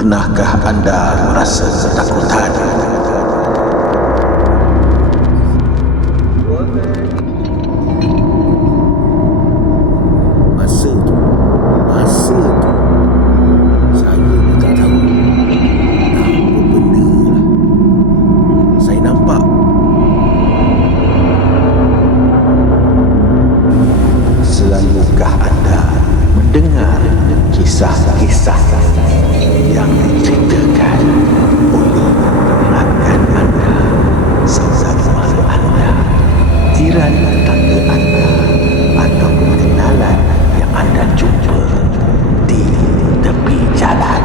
Pernahkah anda merasa ketakutan? Masa tu saya pun tak tahu apa benda lah saya nampak. Selalukah anda mendengar kisah-kisah yang diceritakan oleh rakan anda, saudara anda, jiran tetangga anda, atau kenalan yang anda jumpa di tepi jalan?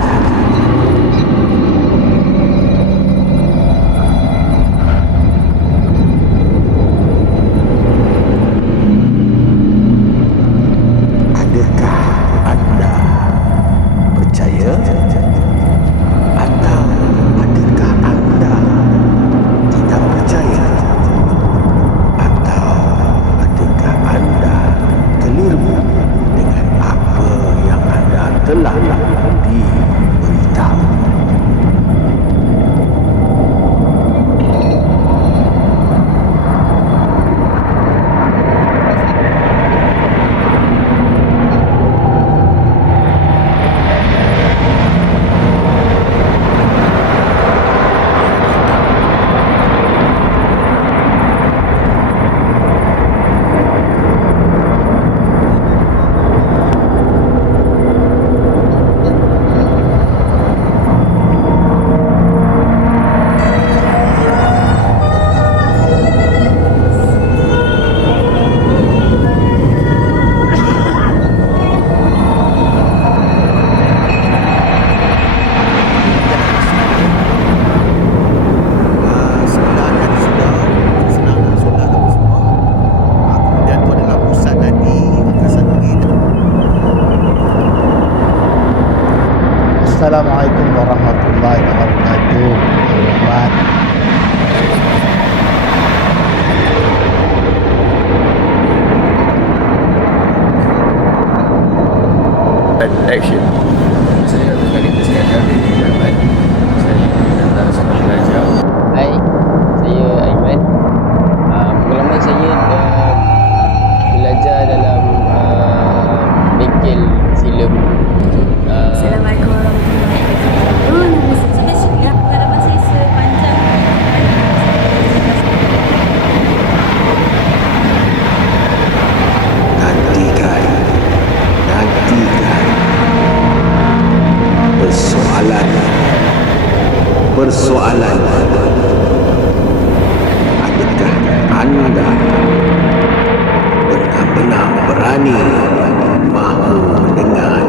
Adakah anda percaya? Atau adakah anda tidak percaya? Atau adakah anda keliru dengan apa yang anda telah diberitahu? Assalamualaikum warahmatullahi wabarakatuh. Selamat. Action. Saya kembali ke sekarang saya datang sekolah belajar. Hai, saya Aiman. Pengalaman saya belajar dalam bengkel filem. Assalamualaikum warahmatullahi wabarakatuh. Nama saya Syukla. Pengalaman saya sepanjang Nantikan persoalan adakah anda benar-benar berani mahu mendengar